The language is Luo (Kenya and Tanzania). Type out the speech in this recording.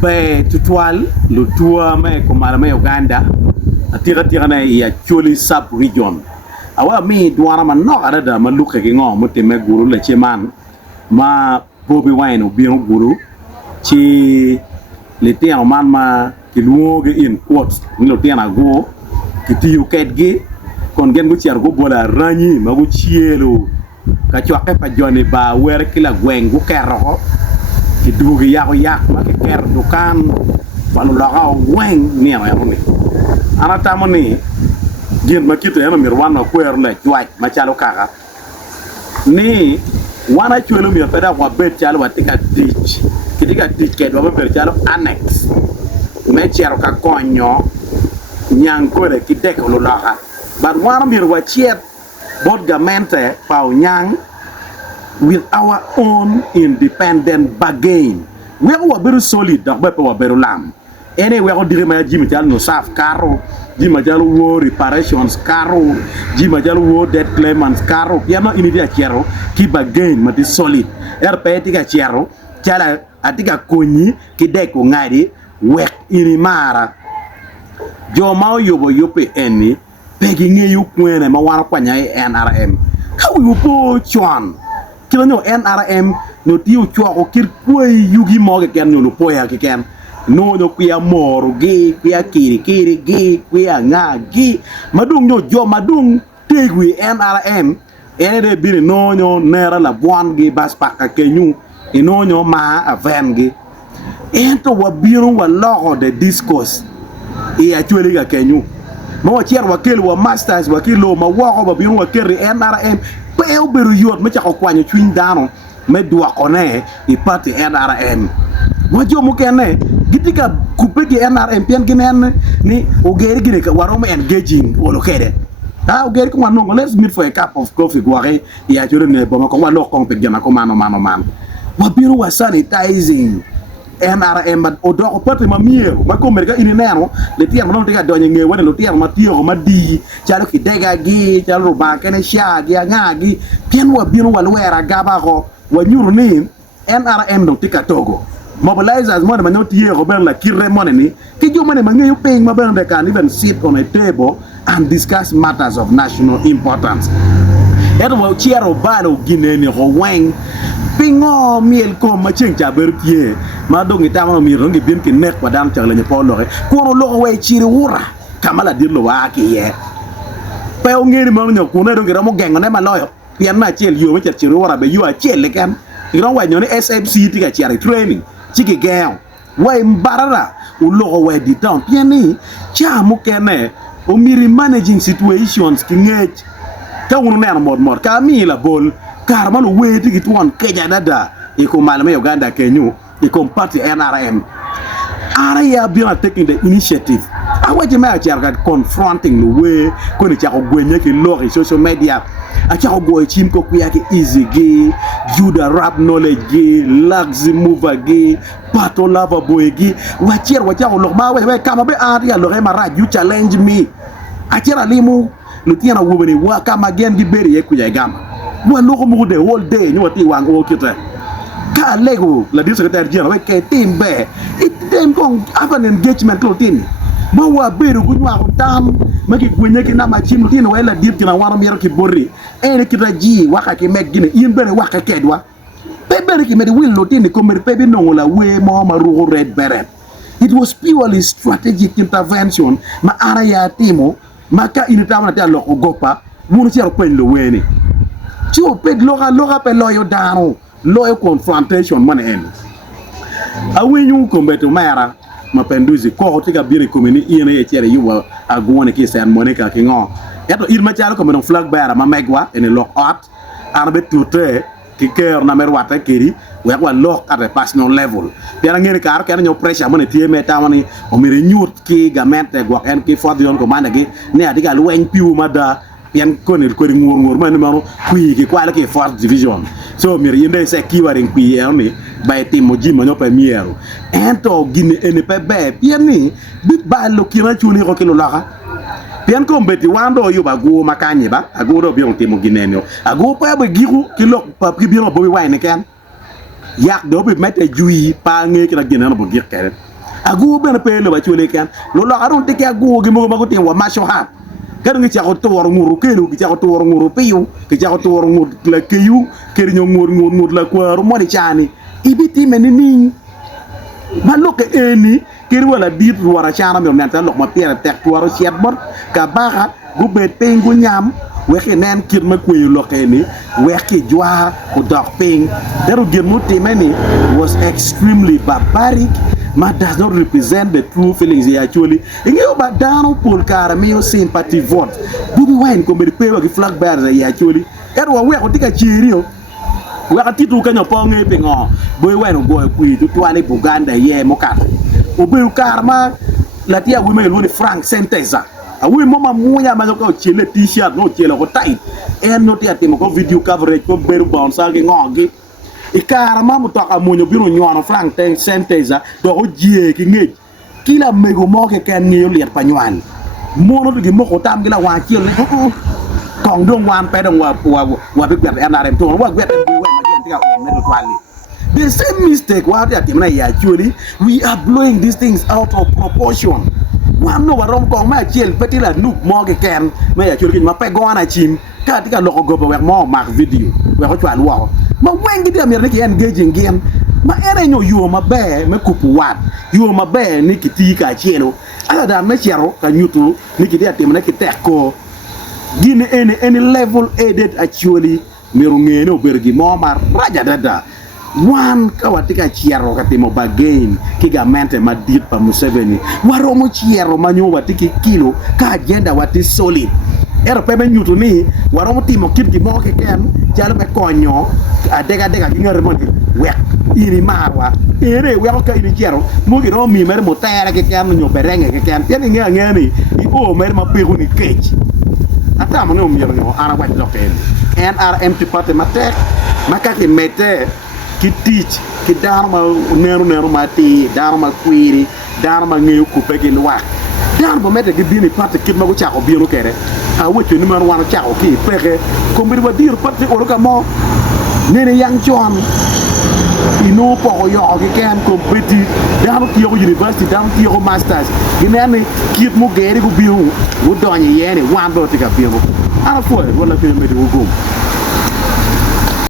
be tutual lo tua me komala me Uganda atira na ya choli sub region awa mi duana man no ada da maluka ke ngo mote me guru le cheman ma Bobi Wine obion guru chi le tian man ma ki luoge in quotes lo tian ago ki tiu ketge kon gen go chiar go bola rani ma go chielo ka chwake pa joni ba wer kila gweng go kero ki dugi ya ma ke ker dukan balu laga weng ni ma ni ana tamani gen ma kito yana mirwana kwer le chwaj ma chalo kaka ni wana chuelo mi peda kwa bet chalo watika ditch kitika ditch ke do ber chalo annex me chero ka konyo nyang kore kitek lo laga but wana mir wa chiet bod gamente pau nyang with our own independent bargain. We are very solid, but we are very lam. Anyway, we are my Jimmy Jal no saf caro, Jimmy Jal war reparations caro, Jimmy Jal war debt claimants caro. We are not in the chero, keep bargain, but it's solid. Erpetika chero, chala atika koni, kideko ngadi, wek inimara. Jo mao yobo yope eni, pegging you kwene mawana kwanya NRM. How you po chuan? Kilo no NRM no tiu chwa ko kir koi yugi mo ke ken no poya ke ken no kuya mor gi kuya kiri gi kuya nga gi madung no jo madung tegwi NRM ene biri no nera la buan gi bas paka kenyu no ma aven gi ento wa biro wa logo de discourse e actually ga kenyu mo chier wa kel wa masters wa kilo ma wa ko biro wa ker NRM peu beru yot me chako kwanyo chwin dano me dwa kone I party NRM wajo mo kene gitika kupegi NRM pian ginen ni ogeri gine ka waro me engaging wolo kede ogeri ko wanongo let's meet for a cup of coffee gware ya jure ne boma ko walo ko pe gena ko mano wabiru wa sanitizing NRM but odo ko party ma miero ma ko merga ini neno le tiar ma non tega donye nge wone lo tiar ma tiyo ma di chalo ki dega gi chalo ba kene sha gi nga gi pien wa biru wa wera gaba ko wa nyuru ni NRM do tika togo mobilizers mo ma no tiyo ko ben la kirre mo ni ki jo mo ne ma ngeyo ping ma ben de can even sit on a table and discuss matters of national importance eto wa chiero balo gineni ko weng pingo miel ko ma cheng cha bertie ma do ngita ma mi rongi bin ki nek padam chang le po lo ko lo we chiri wura kamala dirlo wa ki ye pe o ngiri mo nyo ko ne do ngira mo gengo ne ma loyo pian ma chel yo ma chiri wura be yo a chel le kan iro wa nyoni SFC ti ga chiri training chiki geo wa imbarara u lo we di down pian ni cha mo kene o miri managing situations ki ngej ka unu ne mod ka mi la bol karma lo we ti gitwan keja dada iko malame Uganda kenyu iko party NRM are ya been taking the initiative awaje ma charga confronting the way ko ni chako gwenye ki lori social media a chako go chim ko kuya ki easy gi juda rap knowledge gi laxi mover gi pato lava boy gi wa chako lo ma we kama be area lo ma ra you challenge me a chera limu lutiana wobeni wa kama gen di beri ye kuya gama wa loko mu de whole day ni wati wang o kita ka lego la dir secretary general we ke timbe it dem kong have an engagement to tin mo wa beru ku wa dam maki gwenye ki na ma chim tin we la dir tina wana mi ki borri ene kita ji waka ki meg gine yin bere waka kedwa be bere ki me de will lo tin ko mer pe bi no la we mo ma ru red beret it was purely strategic intervention ma ara ya timo maka initama na ta loko gopa mu no ci ro pen lo weni Chu peg loga pe loyo dano loyo confrontation man en awenyu kombeto mara mapenduzi ko tika bire komini ina ye chere yuwa agwone ki sen monika ki ngo eto irma chalo ko men flag bara ma megwa en lock out arbe tutte ki ker na merwata kiri we wa lock at a personal level biara ngene kar ken nyo pressure mon tie meta mani o mire nyut ki gamente gwa en ki fodyon ko manda gi ne adiga lwen piu mada pian konel ko ngor man maro kui ki kwala ki fourth division so mir yinde se ki waren kui ni bay timo jima no premiero ento gine ene pe be pian ni bi ba lo ki na chuni ko kilo la pian ko mbeti wando yo ba go makanye ba ago do bi on timo gine no ago pa be giru kilo pa pri bi no Bobi Wine ken yak do bi mette jui pa nge ki na gine no bo gir kere agu ben pe le ba chole kan lo lo aron te ka gu gi mo ma ko te wa ma sho ha kan ngi cha ko to wor nguru kenu ki cha ko to wor nguru piu ki cha ko to wor ngur la keyu ker nyo ngur la ko ro mo ni chani ibiti menini ma lo ke eni ker wala dit wara chana mi men ta lo ma pere tek to waro chet bot ka baxa gu bet pengu nyam weke nen kir ma kuy lo ke ni weke jwa ko dok ping daru gir mutimeni was extremely barbaric. Ma does not represent the true feelings he actually. Inge ba dano pol kara mi yo sympathy vote. Bubi wine ko be pe wa flag bearer he actually. Erwa we ko tika chirio. We ka titu kanyo ponge pe ngo. Boy wine boy kui to twani Buganda ye mokat. Obe karma la tia we me lo frank senteza. Awi mama muya ma ko chile t-shirt no chile ko tight. En no tia timo ko video coverage ko beru bounce ke ngogi. Ikarama mutoka munyo biro nyoano frank ten senteza do ojie ki ngej kila mego moke ken ngiyo liet panywan mono di moko tam gila wa kiel le kong dong wan pe dong wa big bet NRM to wa gwet en buwe ma gen tika o medo twali. The same mistake wa ya timna ya actually we are blowing these things out of proportion. Wan no warom kong ma chiel petila nuk moke ken ma ya actually ma pe gona chim ka tika loko gobo we mo mak video we ko twal wa ma wengi dia mer ne engaging gen ma ere nyo yo ma be me kupu wat yo ma be ni kiti ka chielo ala da me chero ka nyutu ni kiti atim na kiteko gini any level aided actually meru ngene obergi mo mar raja dada wan ka watika chiero ka timo bagain kiga mente madit pa Museveni waro mo chiero manyo watiki kilo ka agenda wati solid ero pe nyutu ni waro mo timo kit gi mo ke ken jalo me konyo adega gi ngare mo wek iri marwa ere we ko iri chiero mo gi ro mi mer mo tere ke ken nyo berenge ke ken tieni nge ni I o mer ma pe ni kech ata mo no mi no ara wa lo ken NRM ti pate matek makaki mete ki teach ki darma neru mati darma kwiri darma ngeyo kupe ki lwa darma mete ki bini pate kit ma ko chako bino kere a wetu ni man wana chako ki peke ko mbir ba dir pate o ka mo nene yang chon ino po yo ki ken ko beti darma ki yo university darma ki yo masters ginene kit mo gere ko bino wo donye yene wan do tika bino ana fo wala pe me do go